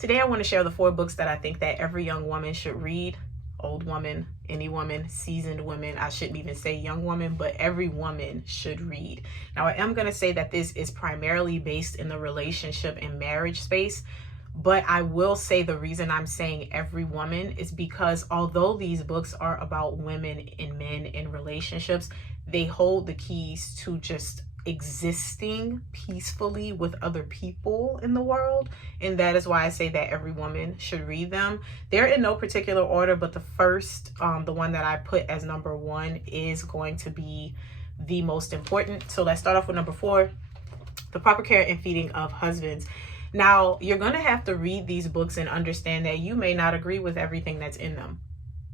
Today I want to share the 4 books that I think that every young woman should read. Old woman, any woman, seasoned women. I shouldn't even say young woman, but every woman should read. Now, I am going to say that this is primarily based in the relationship and marriage space, but I will say the reason I'm saying every woman is because although these books are about women and men in relationships, they hold the keys to just existing peacefully with other people in the world. And that is why I say that every woman should read them. They're in no particular order, but the first, the one that I put as number 1 is going to be the most important. So let's start off with number 4, The Proper Care and Feeding of Husbands. Now, you're going to have to read these books and understand that you may not agree with everything that's in them.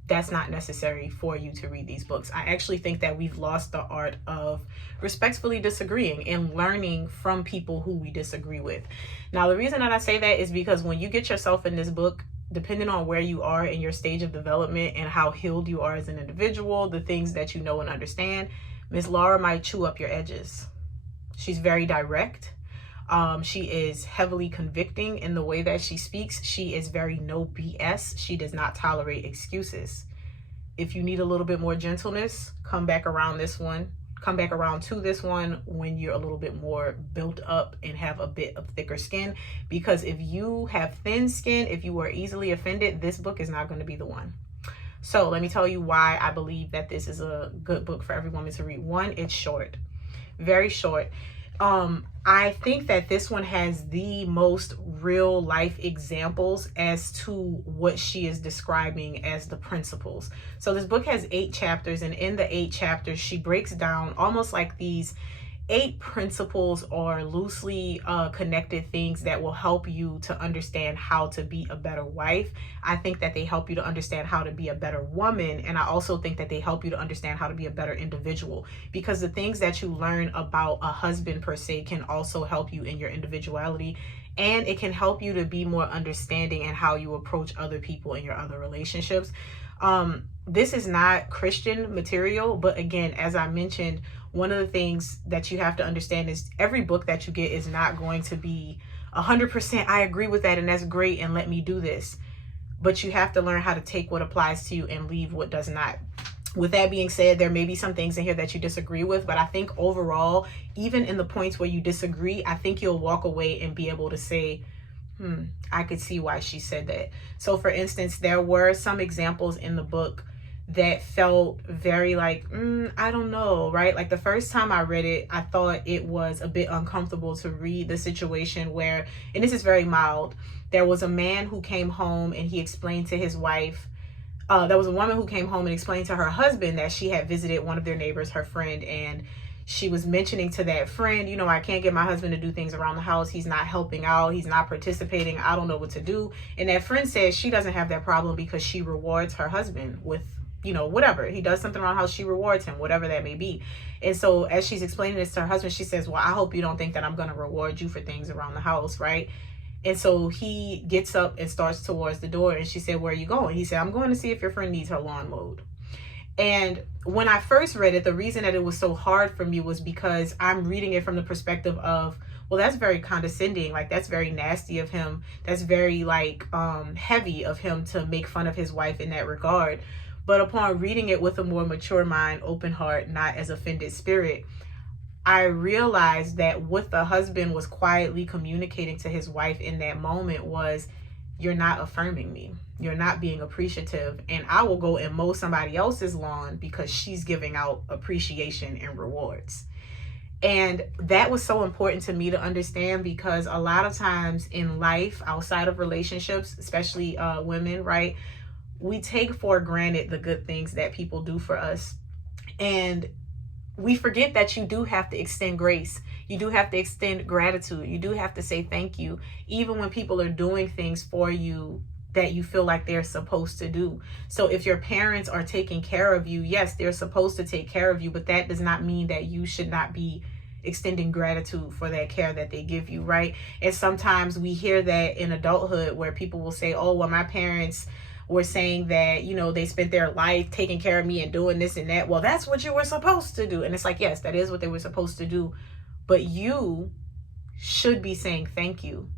That's not necessary for you to read these books. I actually think that we've lost the art of respectfully disagreeing and learning from people who we disagree with. Now, the reason that I say that is because when you get yourself in this book, depending on where you are in your stage of development and how healed you are as an individual, the things that you know and understand, Miss Laura might chew up your edges. She's very direct. She is heavily convicting in the way that she speaks. She is very no BS. She does not tolerate excuses. If you need a little bit more gentleness, come back around this one. Come back around to this one when you're a little bit more built up and have a bit of thicker skin. Because if you have thin skin, if you are easily offended, this book is not going to be the one. So let me tell you why I believe that this is a good book for every woman to read. 1, it's short, very short. I think that this one has the most real life examples as to what she is describing as the principles. So this book has 8 chapters, and in the 8 chapters, she breaks down almost like these 8 principles or loosely connected things that will help you to understand how to be a better wife. I think that they help you to understand how to be a better woman. And I also think that they help you to understand how to be a better individual, because the things that you learn about a husband per se can also help you in your individuality. And it can help you to be more understanding in how you approach other people in your other relationships. This is not Christian material, but again, as I mentioned, one of the things that you have to understand is every book that you get is not going to be 100%, I agree with that and that's great and let me do this. But you have to learn how to take what applies to you and leave what does not. With that being said, there may be some things in here that you disagree with, but I think overall, even in the points where you disagree, I think you'll walk away and be able to say, I could see why she said that. So for instance, there were some examples in the book that felt very like, I don't know, right? Like the first time I read it, I thought it was a bit uncomfortable to read the situation where, and this is very mild, there was a man who came home and he explained to his wife, there was a woman who came home and explained to her husband that she had visited one of their neighbors, her friend, and she was mentioning to that friend, you know, I can't get my husband to do things around the house. He's not helping out. He's not participating. I don't know what to do. And that friend says she doesn't have that problem because she rewards her husband with, you know, whatever. He does something around the house, she rewards him, whatever that may be. And so as she's explaining this to her husband, she says, well, I hope you don't think that I'm going to reward you for things around the house, right? And so he gets up and starts towards the door. And she said, where are you going? He said, I'm going to see if your friend needs her lawn mowed. And when I first read it, the reason that it was so hard for me was because I'm reading it from the perspective of, well, that's very condescending. Like, that's very nasty of him. That's very like heavy of him to make fun of his wife in that regard. But upon reading it with a more mature mind, open heart, not as offended spirit, I realized that what the husband was quietly communicating to his wife in that moment was, you're not affirming me. You're not being appreciative. And I will go and mow somebody else's lawn because she's giving out appreciation and rewards. And that was so important to me to understand, because a lot of times in life, outside of relationships, especially women, right, we take for granted the good things that people do for us. And we forget that you do have to extend grace. You do have to extend gratitude. You do have to say thank you, even when people are doing things for you that you feel like they're supposed to do. So if your parents are taking care of you, yes, they're supposed to take care of you, but that does not mean that you should not be extending gratitude for that care that they give you, right? And sometimes we hear that in adulthood where people will say, oh, well, my parents were saying that, you know, they spent their life taking care of me and doing this and that. Well, that's what you were supposed to do. And it's like, yes, that is what they were supposed to do. But you should be saying thank you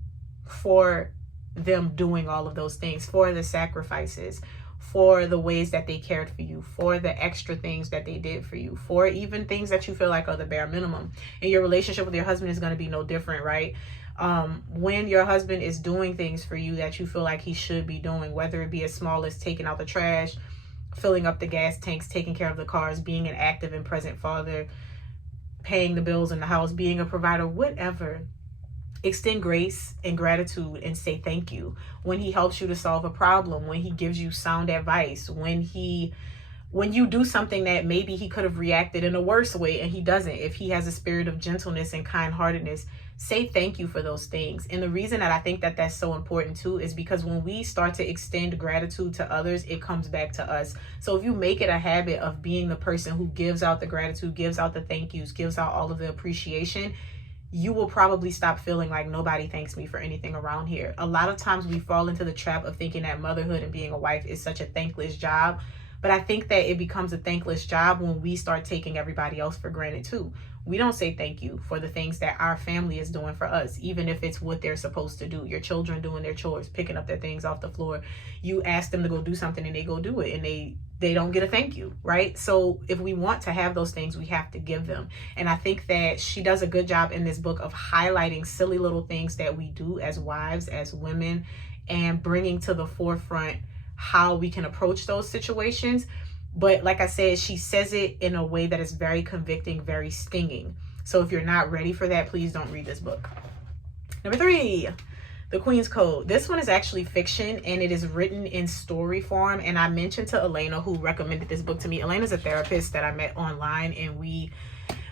for them doing all of those things, for the sacrifices, for the ways that they cared for you, for the extra things that they did for you, for even things that you feel like are the bare minimum. And your relationship with your husband is going to be no different, right? When your husband is doing things for you that you feel like he should be doing, whether it be as small as taking out the trash, filling up the gas tanks, taking care of the cars, being an active and present father, paying the bills in the house, being a provider, whatever, extend grace and gratitude and say thank you. When he helps you to solve a problem, when he gives you sound advice, when you do something that maybe he could have reacted in a worse way and he doesn't, if he has a spirit of gentleness and kind-heartedness, say thank you for those things. And the reason that I think that that's so important too is because when we start to extend gratitude to others, it comes back to us. So if you make it a habit of being the person who gives out the gratitude, gives out the thank yous, gives out all of the appreciation, you will probably stop feeling like nobody thanks me for anything around here. A lot of times we fall into the trap of thinking that motherhood and being a wife is such a thankless job. But I think that it becomes a thankless job when we start taking everybody else for granted too. We don't say thank you for the things that our family is doing for us, even if it's what they're supposed to do. Your children doing their chores, picking up their things off the floor. You ask them to go do something and they go do it and they don't get a thank you, right? So if we want to have those things, we have to give them. And I think that she does a good job in this book of highlighting silly little things that we do as wives, as women, and bringing to the forefront how we can approach those situations. But like I said, she says it in a way that is very convicting, very stinging. So if you're not ready for that, please don't read this book. Number 3, The Queen's Code. This one is actually fiction and it is written in story form. And I mentioned to Elena, who recommended this book to me. Elena's a therapist that I met online and we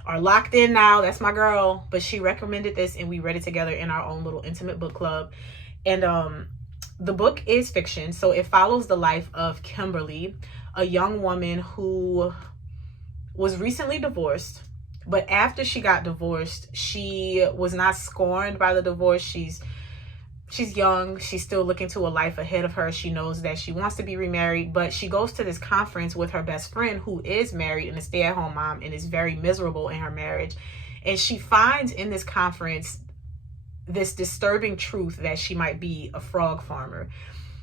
are locked in now. That's my girl. But she recommended this and we read it together in our own little intimate book club. And the book is fiction. So it follows the life of Kimberly, a young woman who was recently divorced. But after she got divorced, she was not scorned by the divorce. She's young. She's still looking to a life ahead of her. She knows that she wants to be remarried, but she goes to this conference with her best friend who is married and a stay-at-home mom and is very miserable in her marriage. And she finds in this conference this disturbing truth that she might be a frog farmer.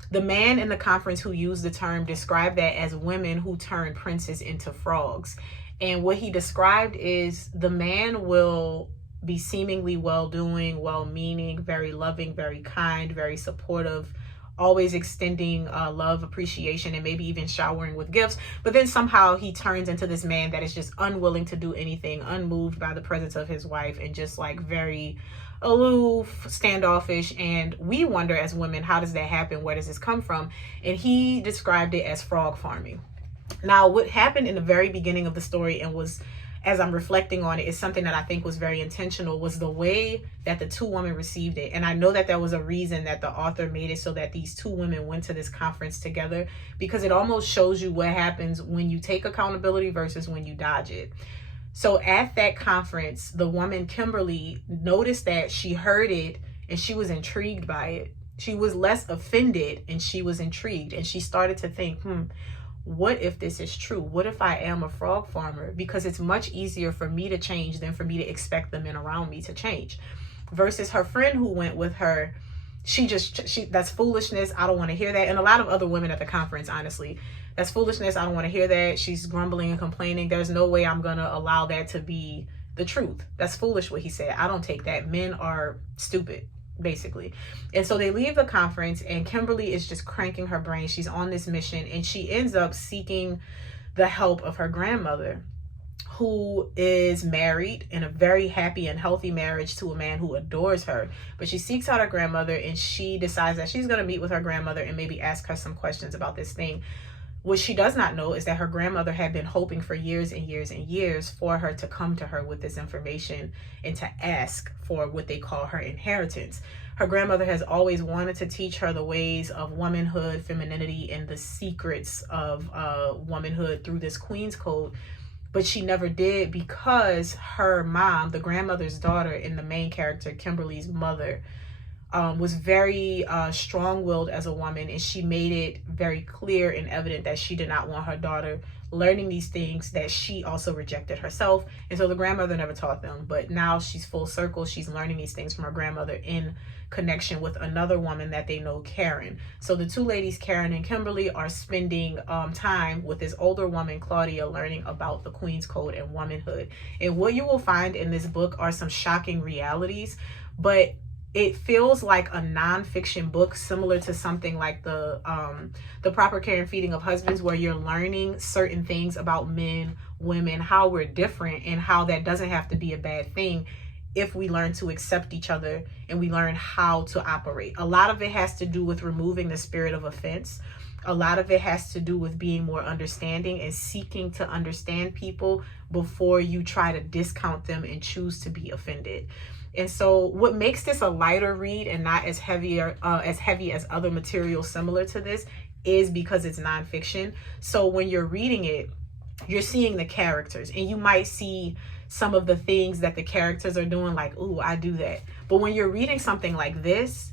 The man in the conference who used the term described that as women who turn princes into frogs. And what he described is the man will be seemingly well-doing, well-meaning, very loving, very kind, very supportive, always extending love, appreciation, and maybe even showering with gifts. But then somehow he turns into this man that is just unwilling to do anything, unmoved by the presence of his wife, and just like very aloof, standoffish. And we wonder as women, how does that happen? Where does this come from? And he described it as frog farming. Now, what happened in the very beginning of the story, and was, as I'm reflecting on it, is something that I think was very intentional, was the way that the two women received it. And I know that there was a reason that the author made it so that these two women went to this conference together, because it almost shows you what happens when you take accountability versus when you dodge it. So at that conference, the woman, Kimberly, noticed that she heard it and she was intrigued by it. She was less offended and she was intrigued. And she started to think, what if this is true? What if I am a frog farmer? Because it's much easier for me to change than for me to expect the men around me to change. Versus her friend who went with her, she that's foolishness. I don't want to hear that. And a lot of other women at the conference, honestly, that's foolishness. I don't want to hear that. She's grumbling and complaining. There's no way I'm going to allow that to be the truth. That's foolish what he said. I don't take that. Men are stupid, basically. And so they leave the conference and Kimberly is just cranking her brain. She's on this mission and she ends up seeking the help of her grandmother, who is married in a very happy and healthy marriage to a man who adores her. But she seeks out her grandmother and she decides that she's going to meet with her grandmother and maybe ask her some questions about this thing. What she does not know is that her grandmother had been hoping for years and years and years for her to come to her with this information and to ask for what they call her inheritance. Her grandmother has always wanted to teach her the ways of womanhood, femininity, and the secrets of womanhood through this Queen's Code. But she never did because her mom, the grandmother's daughter, and the main character, Kimberly's mother, was very strong-willed as a woman, and she made it very clear and evident that she did not want her daughter learning these things that she also rejected herself. And so the grandmother never taught them, but now she's full circle. She's learning these things from her grandmother in connection with another woman that they know, Karen. So the two ladies, Karen and Kimberly, are spending time with this older woman, Claudia, learning about the Queen's Code and womanhood. And what you will find in this book are some shocking realities, but it feels like a nonfiction book, similar to something like the Proper Care and Feeding of Husbands, where you're learning certain things about men, women, how we're different, and how that doesn't have to be a bad thing if we learn to accept each other and we learn how to operate. A lot of it has to do with removing the spirit of offense. A lot of it has to do with being more understanding and seeking to understand people before you try to discount them and choose to be offended. And so what makes this a lighter read and not as heavy as other materials similar to this is because it's nonfiction. So when you're reading it, you're seeing the characters, and you might see some of the things that the characters are doing, like, ooh, I do that. But when you're reading something like this,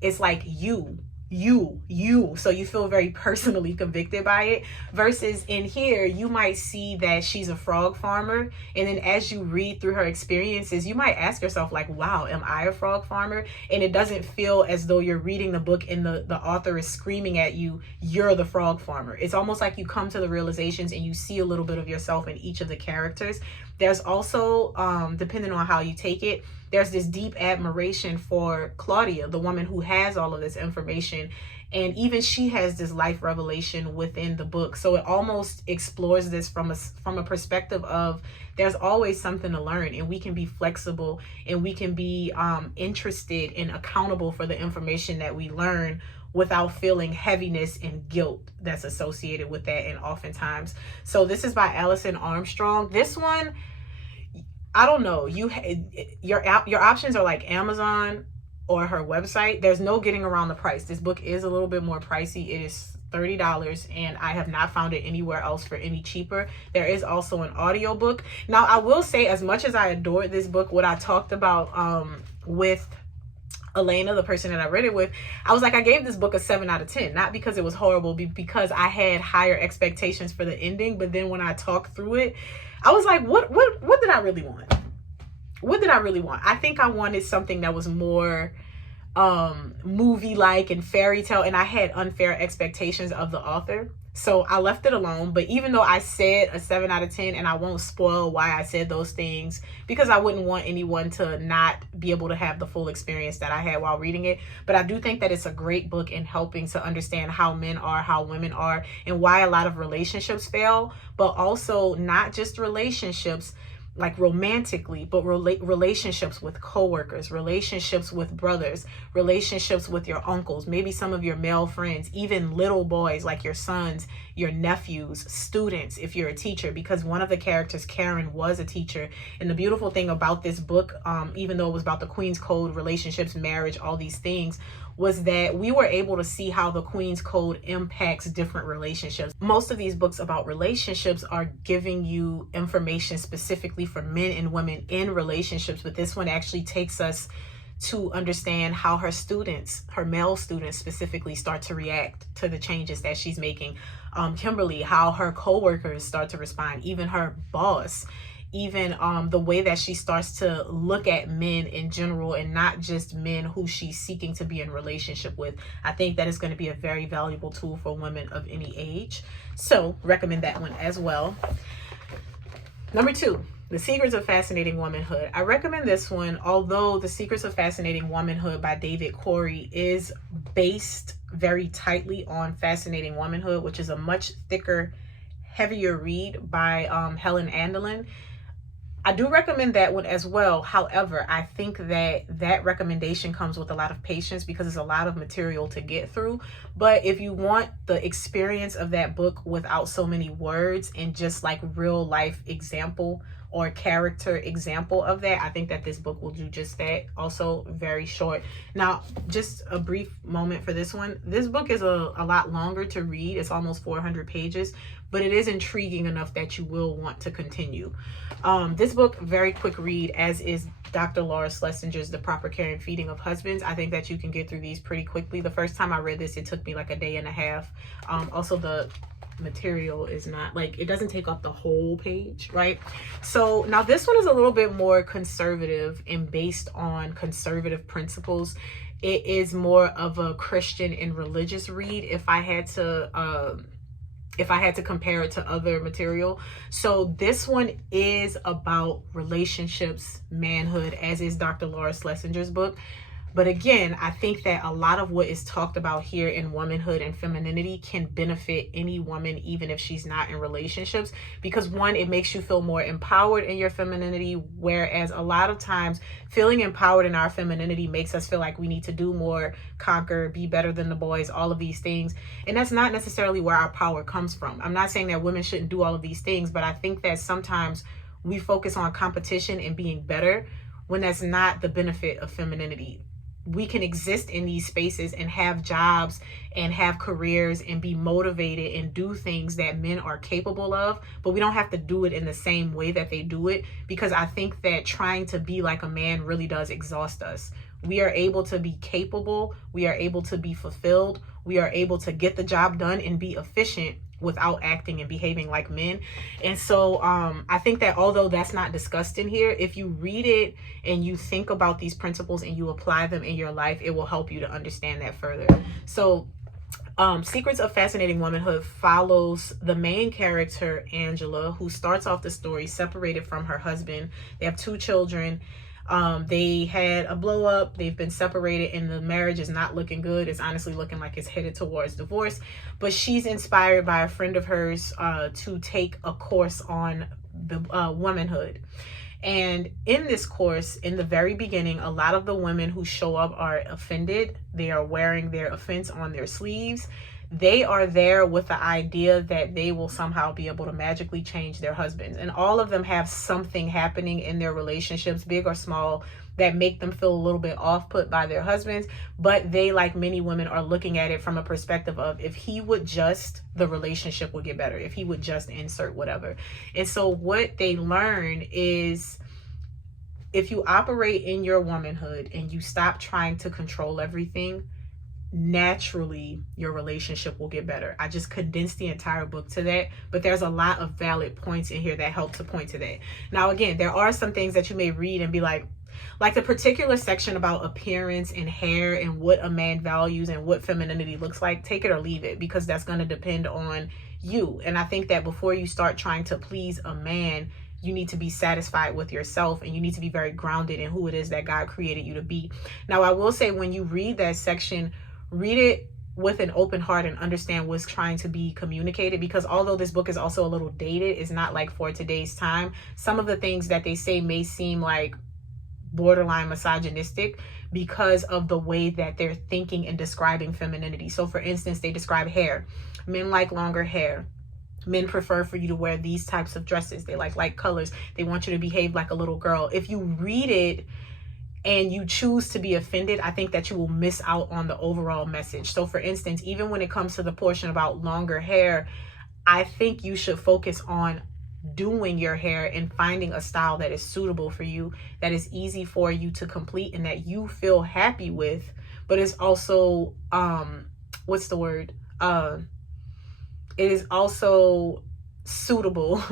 it's like you. So you feel very personally convicted by it, versus in here, you might see that she's a frog farmer. And then as you read through her experiences, you might ask yourself, like, wow, am I a frog farmer? And it doesn't feel as though you're reading the book and the author is screaming at you, you're the frog farmer. It's almost like you come to the realizations and you see a little bit of yourself in each of the characters. There's also, depending on how you take it, there's this deep admiration for Claudia, the woman who has all of this information. And even she has this life revelation within the book. So it almost explores this from a perspective of there's always something to learn, and we can be flexible, and we can be interested and accountable for the information that we learn without feeling heaviness and guilt that's associated with that. And oftentimes, so this is by Alison Armstrong. This one, I don't know, your options are like Amazon or her website. There's no getting around the price. This book is a little bit more pricey. It is $30, and I have not found it anywhere else for any cheaper. There is also an audiobook. Now, I will say, as much as I adored this book, what I talked about with Elena, the person that I read it with, I was like, I gave this book a 7 out of 10, not because it was horrible, because I had higher expectations for the ending. But then when I talked through it, I was like, what did I really want? What did I really want? I think I wanted something that was more movie-like and fairy tale, and I had unfair expectations of the author. So I left it alone. But even though I said a 7 out of 10, and I won't spoil why I said those things, because I wouldn't want anyone to not be able to have the full experience that I had while reading it. But I do think that it's a great book in helping to understand how men are, how women are, and why a lot of relationships fail, but also not just relationships like romantically, but relationships with coworkers, relationships with brothers, relationships with your uncles, maybe some of your male friends, even little boys like your sons, your nephews, students, if you're a teacher, because one of the characters, Karen, was a teacher. And the beautiful thing about this book, even though it was about the Queen's Code, relationships, marriage, all these things, was that we were able to see how the Queen's Code impacts different relationships. Most of these books about relationships are giving you information specifically for men and women in relationships, but this one actually takes us to understand how her students, her male students specifically, start to react to the changes that she's making. Kimberly, how her coworkers start to respond, even her boss, even the way that she starts to look at men in general, and not just men who she's seeking to be in relationship with. I think that is going to be a very valuable tool for women of any age. So recommend that one as well. Number 2, The Secrets of Fascinating Womanhood. I recommend this one, although The Secrets of Fascinating Womanhood by David Corey is based very tightly on Fascinating Womanhood, which is a much thicker, heavier read by Helen Andelin. I do recommend that one as well. However, I think that recommendation comes with a lot of patience, because it's a lot of material to get through. But if you want the experience of that book without so many words, and just like real life example or character example of that, I think that this book will do just that. Also very short. Now, just a brief moment for this one. This book is a lot longer to read. It's almost 400 pages, but it is intriguing enough that you will want to continue. This book, very quick read, as is Dr. Laura Schlesinger's The Proper Care and Feeding of Husbands. I think that you can get through these pretty quickly. The first time I read this, it took me like a day and a half. Also, the material is not like, it doesn't take up the whole page, right? So now this one is a little bit more conservative and based on conservative principles. It is more of a Christian and religious read if I had to compare it to other material. So this one is about relationships, manhood, as is Dr. Laura Schlesinger's book. But again, I think that a lot of what is talked about here in womanhood and femininity can benefit any woman, even if she's not in relationships, because one, it makes you feel more empowered in your femininity, whereas a lot of times feeling empowered in our femininity makes us feel like we need to do more, conquer, be better than the boys, all of these things. And that's not necessarily where our power comes from. I'm not saying that women shouldn't do all of these things, but I think that sometimes we focus on competition and being better when that's not the benefit of femininity. We can exist in these spaces and have jobs and have careers and be motivated and do things that men are capable of, but we don't have to do it in the same way that they do it, because I think that trying to be like a man really does exhaust us. We are able to be capable, we are able to be fulfilled, we are able to get the job done and be efficient without acting and behaving like men. And so I think that although that's not discussed in here, if you read it and you think about these principles and you apply them in your life, it will help you to understand that further. So Secrets of Fascinating Womanhood follows the main character, Angela, who starts off the story separated from her husband. They have 2 children. They had a blow up, they've been separated, and the marriage is not looking good. It's honestly looking like it's headed towards divorce, but she's inspired by a friend of hers to take a course on the womanhood. And in this course, in the very beginning, a lot of the women who show up are offended. They are wearing their offense on their sleeves. They are there with the idea that they will somehow be able to magically change their husbands. And all of them have something happening in their relationships, big or small, that make them feel a little bit off-put by their husbands. But they, like many women, are looking at it from a perspective of, if he would just, the relationship would get better. If he would just insert whatever. And so what they learn is, if you operate in your womanhood and you stop trying to control everything, naturally your relationship will get better. I just condensed the entire book to that, but there's a lot of valid points in here that help to point to that. Now, again, there are some things that you may read and be like the particular section about appearance and hair and what a man values and what femininity looks like, take it or leave it, because that's going to depend on you. And I think that before you start trying to please a man, you need to be satisfied with yourself, and you need to be very grounded in who it is that God created you to be. Now, I will say, when you read that section, read it with an open heart and understand what's trying to be communicated, because although this book is also a little dated, it's not like for today's time. Some of the things that they say may seem like borderline misogynistic because of the way that they're thinking and describing femininity. So for instance, they describe hair. Men like longer hair. Men prefer for you to wear these types of dresses. They like light colors. They want you to behave like a little girl. If you read it and you choose to be offended, I think that you will miss out on the overall message. So for instance, even when it comes to the portion about longer hair, I think you should focus on doing your hair and finding a style that is suitable for you, that is easy for you to complete, and that you feel happy with, but it's also, what's the word? It is also suitable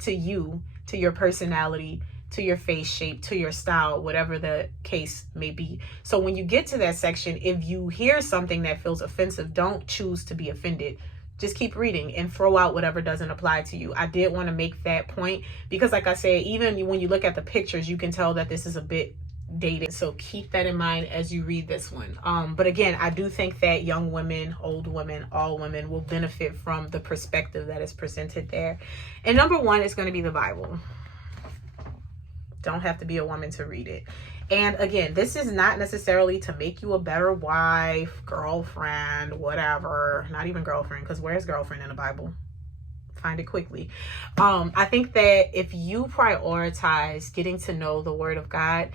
to you, to your personality, to your face shape, to your style, whatever the case may be. So when you get to that section, if you hear something that feels offensive, don't choose to be offended. Just keep reading and throw out whatever doesn't apply to you. I did want to make that point because, like I said, even when you look at the pictures, you can tell that this is a bit dated. So keep that in mind as you read this one. But again, I do think that young women, old women, all women will benefit from the perspective that is presented there. And number one is going to be the Bible. Don't have to be a woman to read it. And again, this is not necessarily to make you a better wife, girlfriend, whatever. Not even girlfriend, because where's girlfriend in the Bible? find it quickly. I think that if you prioritize getting to know the Word of God,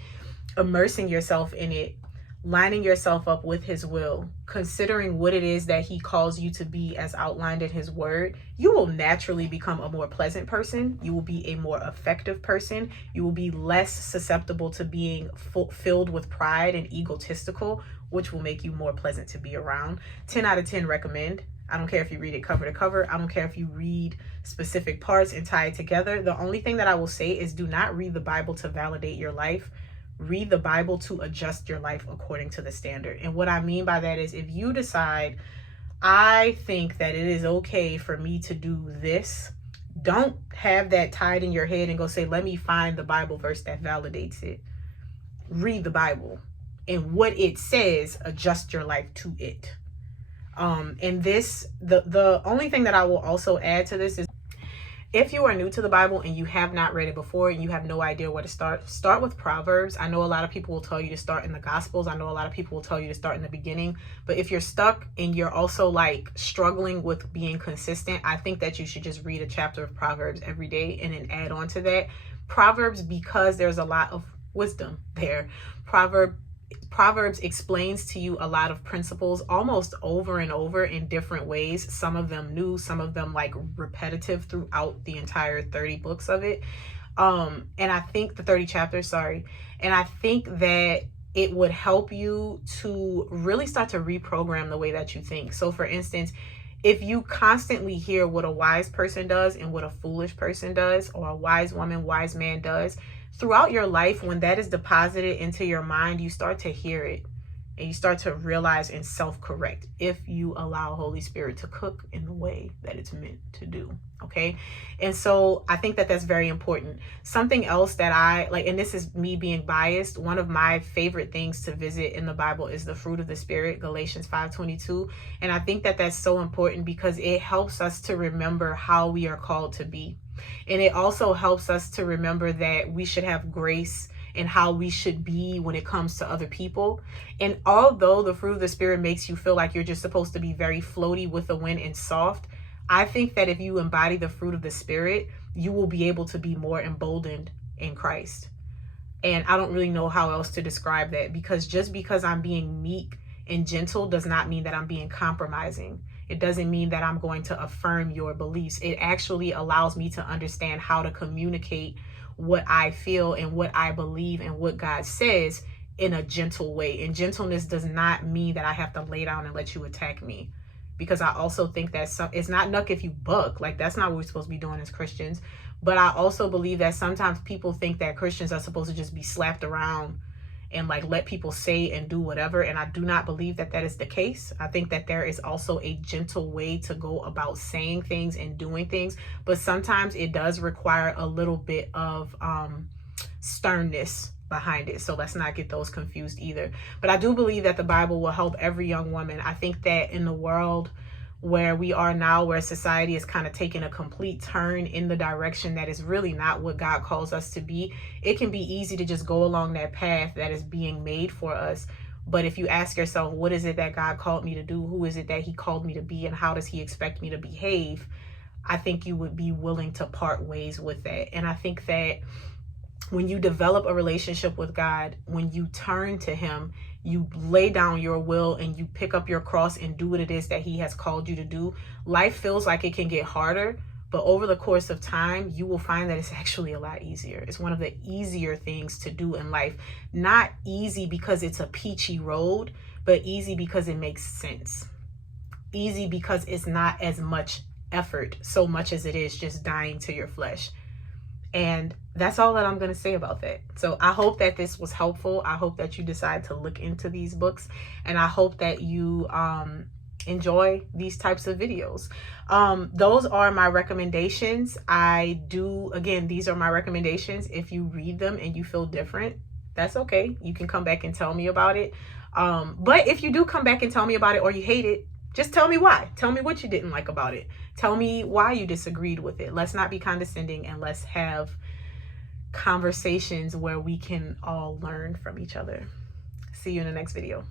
immersing yourself in it, lining yourself up with his will, considering what it is that he calls you to be as outlined in his word, you will naturally become a more pleasant person. You will be a more effective person. You will be less susceptible to being filled with pride and egotistical, which will make you more pleasant to be around. 10 out of 10 recommend. I don't care if you read it cover to cover. I don't care if you read specific parts and tie it together. The only thing that I will say is do not read the Bible to validate your life. Read the Bible to adjust your life according to the standard. And what I mean by that is, if you decide, I think that it is okay for me to do this, don't have that tied in your head and go say, let me find the Bible verse that validates it. Read the Bible, and what it says, adjust your life to it. And this, the only thing that I will also add to this is, if you are new to the Bible and you have not read it before and you have no idea where to start with Proverbs. I know a lot of people will tell you to start in the Gospels. I know a lot of people will tell you to start in the beginning. But if you're stuck and you're also like struggling with being consistent, I think that you should just read a chapter of Proverbs every day and then add on to that. Proverbs, because there's a lot of wisdom there. Proverbs explains to you a lot of principles almost over and over in different ways. Some of them new, some of them like repetitive throughout the entire 30 books of it. And I think the 30 chapters, sorry. And I think that it would help you to really start to reprogram the way that you think. So for instance, if you constantly hear what a wise person does and what a foolish person does, or a wise woman, wise man does, throughout your life, when that is deposited into your mind, you start to hear it and you start to realize and self-correct if you allow Holy Spirit to cook in the way that it's meant to do. Okay. And so I think that that's very important. Something else that I like, and this is me being biased, one of my favorite things to visit in the Bible is the fruit of the Spirit, Galatians 5:22. And I think that that's so important because it helps us to remember how we are called to be. And it also helps us to remember that we should have grace and how we should be when it comes to other people. And although the fruit of the Spirit makes you feel like you're just supposed to be very floaty with the wind and soft, I think that if you embody the fruit of the Spirit, you will be able to be more emboldened in Christ. And I don't really know how else to describe that, because just because I'm being meek and gentle does not mean that I'm being compromising. It doesn't mean that I'm going to affirm your beliefs. It actually allows me to understand how to communicate what I feel and what I believe and what God says in a gentle way. And gentleness does not mean that I have to lay down and let you attack me, because I also think that it's not nuck if you buck. Like, that's not what we're supposed to be doing as Christians. But I also believe that sometimes people think that Christians are supposed to just be slapped around and like let people say and do whatever. And I do not believe that that is the case. I think that there is also a gentle way to go about saying things and doing things, but sometimes it does require a little bit of sternness behind it. So let's not get those confused either. But I do believe that the Bible will help every young woman. I think that in the world where we are now, where society is kind of taking a complete turn in the direction that is really not what God calls us to be, it can be easy to just go along that path that is being made for us. But if you ask yourself, what is it that God called me to do? Who is it that he called me to be? And how does he expect me to behave? I think you would be willing to part ways with that. And I think that when you develop a relationship with God, when you turn to him, you lay down your will and you pick up your cross and do what it is that he has called you to do, life feels like it can get harder, but over the course of time, you will find that it's actually a lot easier. It's one of the easier things to do in life. Not easy because it's a peachy road, but easy because it makes sense. Easy because it's not as much effort, so much as it is just dying to your flesh. And that's all that I'm going to say about that. So I hope that this was helpful. I hope that you decide to look into these books, and I hope that you enjoy these types of videos. Those are my recommendations. These are my recommendations. If you read them and you feel different, that's okay. You can come back and tell me about it. But if you do come back and tell me about it, or you hate it, just tell me why. Tell me what you didn't like about it. Tell me why you disagreed with it. Let's not be condescending, and let's have conversations where we can all learn from each other. See you in the next video.